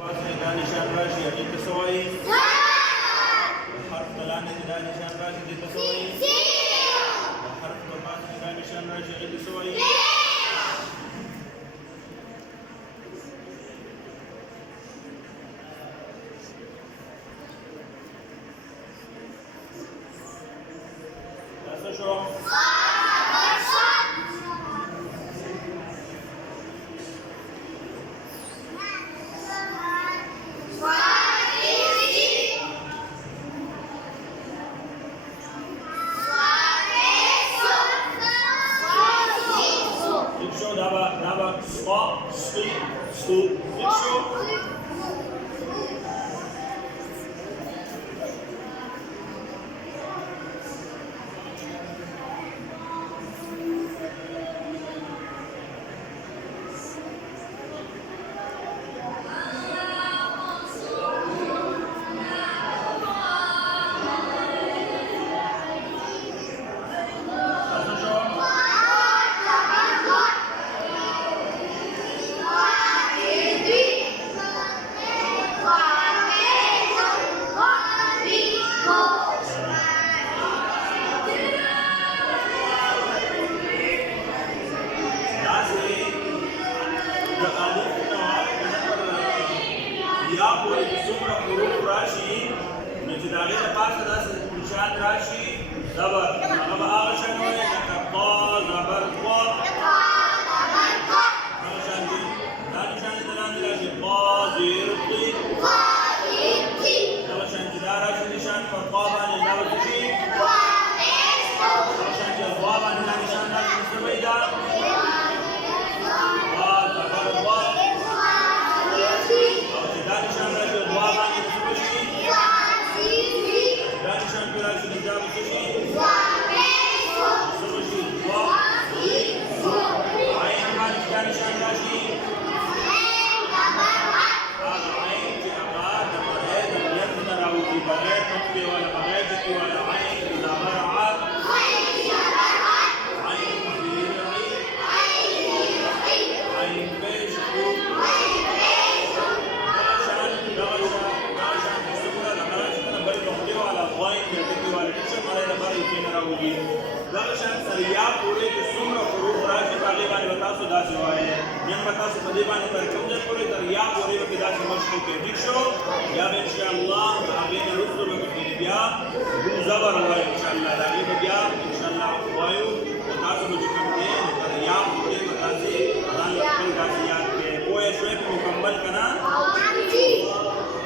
دا نشان راشي هغې ته څه وایي؟ حرف ته لاندې دا نشان راشي دې ته څه وایي؟ د حرف په پاس کې دا نشان راشي هغې ته څه وایي؟ دا څه شو؟ زبر وایو ان شاء الله دا غي بیا ان شاء الله وایو او تاسو به